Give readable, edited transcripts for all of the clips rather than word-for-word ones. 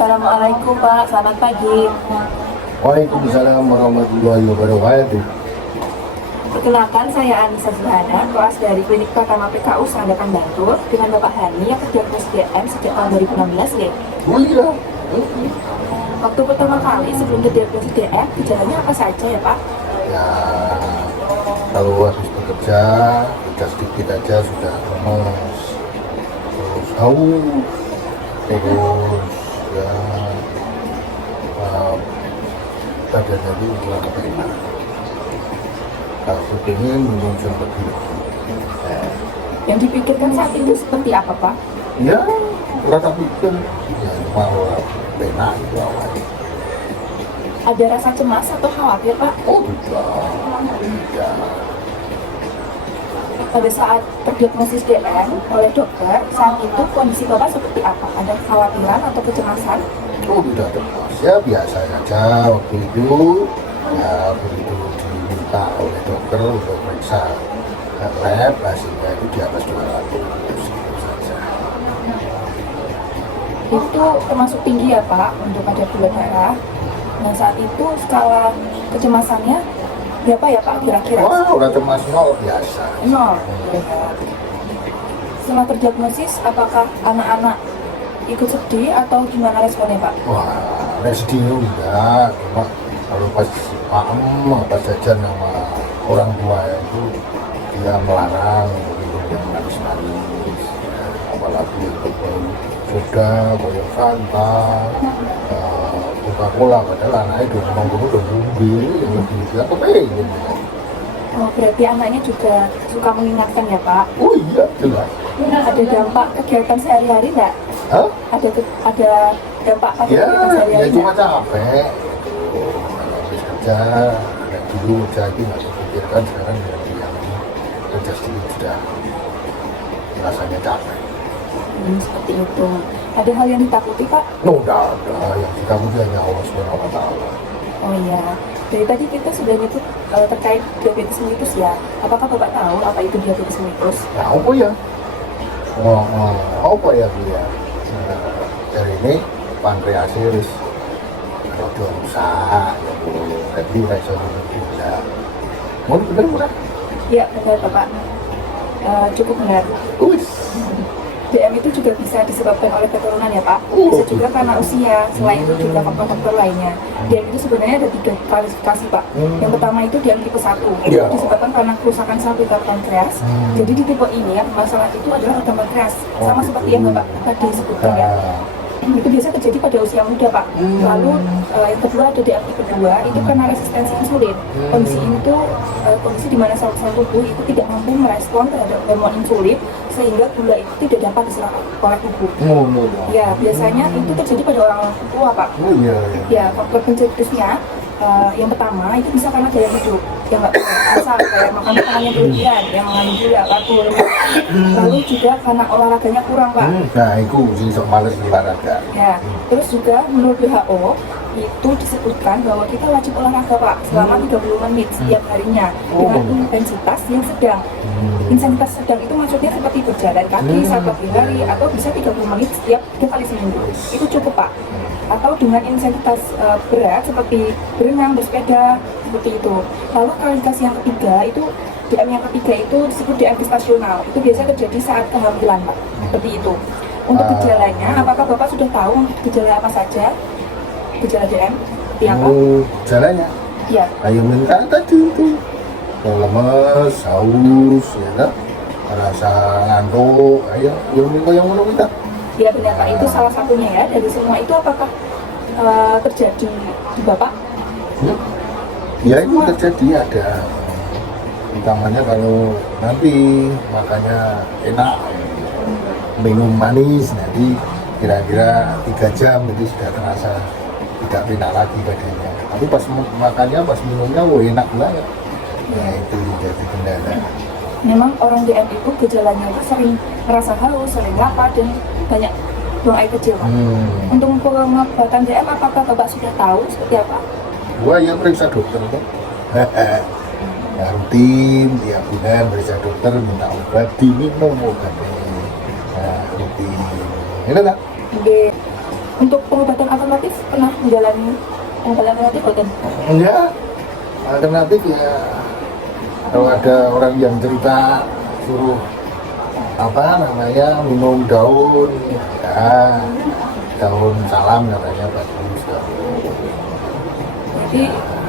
Assalamualaikum Pak, selamat pagi. Waalaikumsalam warahmatullahi wabarakatuh. Perkenalkan saya Anissa Zulhana, kelas dari Klinik Pertama PKU Sandakan Bantul dengan Bapak Hani yang terdiagnosis DM sejak tahun 2016 ya. Oh iya. Waktu pertama kali sebelum terdiagnosis DM, gejalanya apa saja ya Pak? Ya, kalau habis bekerja, kita sedikit aja sudah lemes, terus haus, terus ya badannya itu kurang kepenak. Kalau pengen minum sempat dulu. Yang dipikirkan saat itu seperti apa Pak? Ya, rasa pikir, ya cuma orang penak itu awalnya. Ada rasa cemas atau khawatir Pak? Oh tidak. Pada saat terdiagnosis DM oleh dokter, saat itu kondisi Bapak seperti apa? Ada kekhawatiran atau kecemasan? Oh tidak terus, ya biasa saja waktu itu. Ya begitu diminta oleh dokter untuk periksa lab, hasilnya itu di atas 200 gitu saja. Itu termasuk tinggi ya Pak untuk ada gula darah. Nah saat itu skala kecemasannya berapa ya Pak kira-kira? Wah, udah cemas nol biasa. Nol. Setelah terdiagnosis, apakah anak-anak ikut sedih atau gimana responnya Pak? Wah, sedih enggak, cuma kalau pas paham apa jajan sama orang tua itu dia melarang minum yang manis-manis, ya, apalagi untuk soda, koyo Fanta, Coca-Cola, padahal anaknya udah ngomong dulu udah ngombe, yang lebih dia kepengen. Oh, berarti anaknya juga suka mengingatkan ya Pak? Oh iya, jelas. Ada dampak kegiatan sehari-hari nggak? Hah? Ada dampak pada Ya, kegiatan ya sehari-hari cuma nggak? capek. Kalau habis kerja, kayak dulu kerja itu nggak terpikirkan, sekarang yang kerja sedikit sudah rasanya capek. Seperti itu. Ada hal yang ditakuti Pak? No, enggak ada. Yang ditakuti hanya Allah Subhanahu wa Ta'ala. Oh iya. Dari tadi kita sudah nyebut terkait diabetes mellitus ya. Apakah Bapak tahu apa itu diabetes mellitus? Ya, apa ya? Apa ya, Bu ya? Dari ini pankreasis rodo rusak, jadi resolusi gula. Mau bener murah? Ya, benar Bapak. Cukup benar. Wis. DM itu juga bisa disebabkan oleh keturunan ya Pak. Bisa juga karena usia. Selain itu juga faktor-faktor lainnya. DM itu sebenarnya ada 3 klasifikasi Pak. Yang pertama itu DM tipe 1. Iya. Disebabkan karena kerusakan sel beta pankreas. Jadi di tipe ini yang masalah itu adalah radang pankreas. Sama seperti yang Bapak tadi sebutkan ya. Itu biasa terjadi pada usia muda Pak. Lalu yang kedua ada DM tipe 2 itu karena resistensi insulin. Kondisi ini tuh kondisi di mana sel-sel tubuh itu tidak mampu merespon terhadap hormon insulin sehingga gula itu tidak dapat diserap oleh tubuh. Ya biasanya itu terjadi pada orang tua Pak. Oh iya. Ya faktor pencetusnya yang pertama itu bisa karena gaya hidup yang nggak asal kayak makan makanan yang berlebihan, yang mengandung gula, karbo, lemak. Lalu juga karena olahraganya kurang Pak. Nah, itu sih sok males olahraga. Ya, terus juga menurut WHO itu disebutkan bahwa kita wajib olahraga Pak selama 30 menit setiap harinya dengan intensitas yang sedang. Intensitas sedang itu maksudnya seperti berjalan kaki saat pagi hari atau bisa 30 menit setiap 3 kali seminggu. Itu cukup Pak. Atau dengan intensitas berat seperti berenang, bersepeda, seperti itu. Lalu kualitas yang ketiga itu DM yang ketiga itu disebut DM gestasional. Itu biasa terjadi saat kehamilan Pak. Seperti itu. Untuk gejalanya, apakah Bapak sudah tahu gejala apa saja? Gejala DM? Iya Pak? Jalannya? Iya. Ayo minta tadi itu. Lemes, haus, ya kan? Rasa ngantuk, ayo minta yang mana minta? Iya benar Pak, itu salah satunya ya. Dari semua itu apakah terjadi di Bapak? Ya itu terjadi ada. Utamanya kalau nanti makanya enak minum manis nanti kira-kira 3 jam itu sudah terasa tidak enak lagi badannya. Tapi pas makannya, pas minumnya, enak banget. Nah itu jadi kendala. Memang orang DM itu gejalanya itu sering merasa haus, sering lapar dan banyak buang air kecil Pak. Untuk pengobatan DM apakah Bapak sudah tahu seperti apa? Gua yang periksa dokter kok. Ya, rutin tiap bulan periksa dokter, minta obat, diminum obatnya. Nah, rutin. Ini tak? Oke. Untuk pengobatan alternatif pernah menjalani pengobatan alternatif bukan? Enggak, alternatif ya kalau ada orang yang cerita suruh apa namanya minum daun ya, daun salam katanya bagus. Jadi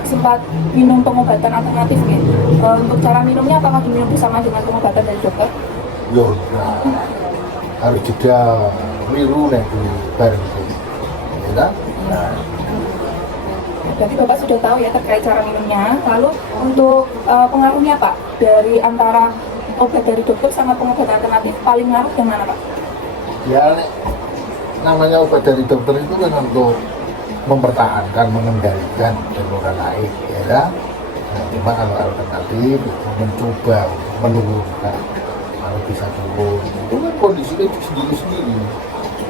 sempat minum pengobatan alternatif ya. Untuk cara minumnya apakah diminum bersama dengan pengobatan dari dokter? Yo, harus jeda miru nih di bareng ya kan? Nah, Berarti Bapak sudah tahu ya terkait cara minumnya. Lalu untuk pengaruhnya Pak, dari antara obat dari dokter sama pengobatan alternatif paling ngaruh yang mana Pak? ya namanya obat dari dokter itu kan untuk mempertahankan, mengendalikan saluran air, ya kan? Nah, cuma kalau alternatif mencoba untuk menurunkan, kalau bisa turun, itu kan kondisinya sendiri-sendiri.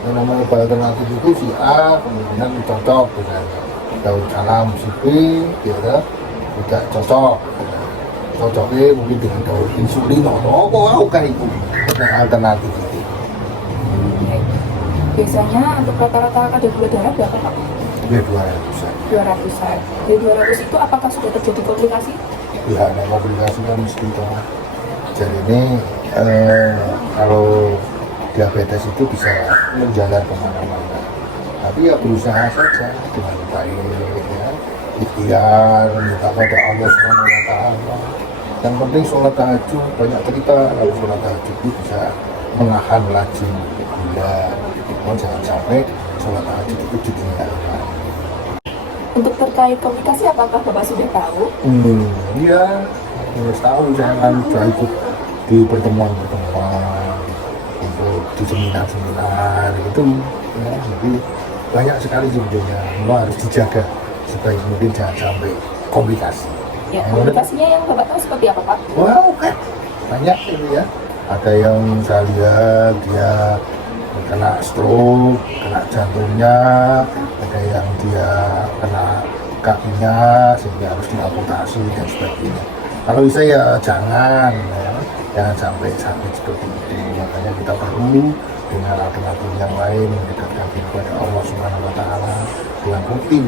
Yang namanya obat alternatif itu si A, kemudian cocok dengan daun salam si B, ya kan? Tidak cocok. Cocoknya mungkin dengan daun insulin atau apa itu alternatif itu. Biasanya untuk rata-rata kadar gula darah berapa Pak? Ya 200-an. 200-an. Dari 200 itu apakah sudah terjadi komplikasi? Ya ada komplikasi kan mesti toh. Jadi ini kalau diabetes itu bisa menjalar kemana-mana. Tapi ya berusaha saja dengan baik ya. Ikhtiar minta pada Allah Subhanahu wa Ta'ala. Yang penting sholat tahajud, banyak cerita kalau sholat tahajud itu bisa menahan laju gula. Jangan sampai sholat tahajud itu ditinggalkan. Untuk terkait komplikasi apakah Bapak sudah tahu? Iya, harus tahu saya kan sudah ikut di pertemuan-pertemuan untuk di seminar-seminar itu ya, jadi banyak sekali sebetulnya memang harus dijaga supaya mungkin jangan sampai komplikasi. Ya, komplikasinya yang Bapak tahu seperti apa Pak? Wow, kan banyak ini ya. Ada yang saya lihat dia kena stroke, kena jantungnya, ada yang dia kena kakinya sehingga harus diamputasi dan sebagainya. Kalau bisa ya jangan sampai sakit seperti itu. Makanya kita perlu dengan alternatif yang lain mendekatkan diri kepada Allah Subhanahu wa Ta'ala dengan rutin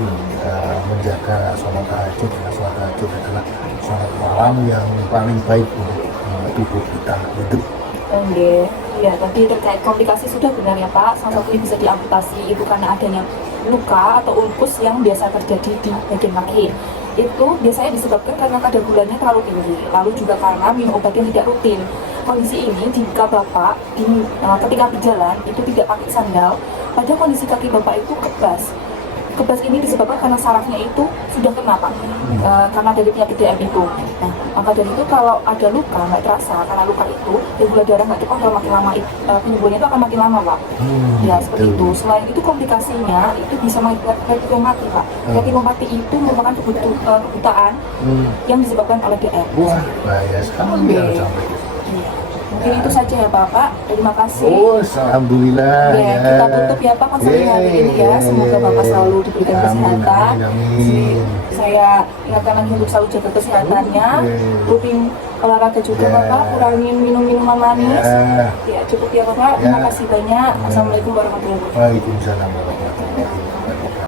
menjaga sholat tahajud. Karena sholat tahajud adalah sholat malam yang paling baik untuk tubuh kita hidup. Oke, ya tadi terkait komplikasi sudah benar ya Pak. Salah satunya bisa diamputasi itu karena adanya luka atau ulkus yang biasa terjadi di bagian kaki. Itu biasanya disebabkan karena kadar gulanya terlalu tinggi, lalu juga karena minum obat yang tidak rutin. Kondisi ini jika Bapak ketika berjalan itu tidak pakai sandal, pada kondisi kaki Bapak itu kebas. Kebas ini disebabkan karena sarafnya itu sudah kena Pak, karena dari penyakit DM itu. Nah, maka dari itu kalau ada luka nggak terasa karena luka itu, dan gula darah nggak dikontrol makin lama, penyembuhannya itu akan makin lama Pak. Ya seperti itu. Selain itu komplikasinya itu bisa mengakibatkan retinopati Pak. Retinopati itu merupakan kebutaan yang disebabkan oleh DM. Wah, bahaya sekali ya sampai ke situ. Mungkin itu saja ya Bapak. Terima kasih. Oh, alhamdulillah. Ya, kita tutup ya Pak konseling hari ini ya. Semoga Bapak selalu diberikan kesehatan. Saya ingatkan lagi untuk selalu jaga kesehatannya. Rutin olahraga juga Bapak, kurangin minum minuman manis. Ya, cukup ya Bapak. Terima kasih banyak. Assalamualaikum warahmatullahi wabarakatuh. Waalaikumsalam warahmatullahi wabarakatuh.